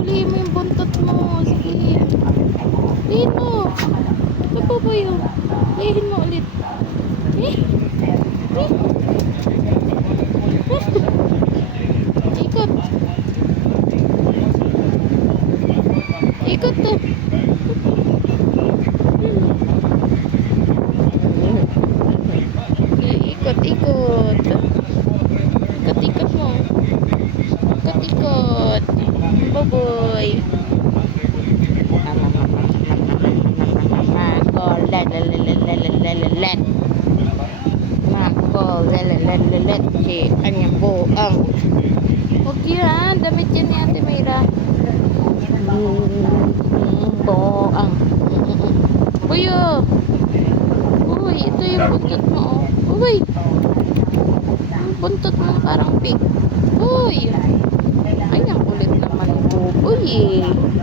Ulihin mo yung buntot mo. Sige. Lihin mo. Ito po ba yun? Lihin mo ulit. Eh? Eh? Ikot. Ikot to. Ikot-ikot. Ikot-ikot mo. Ikot-ikot. Baboy. Mako, let. Mako, let. Si kanyang buang. Huwag yan. Damit yan ni Ate Mayra. Buang. Uy, oh. Uy, ito yung buntot mo, oh. Uy. Ang buntot mo parang pig. Uy. Ay, ang kulit naman po. Uy.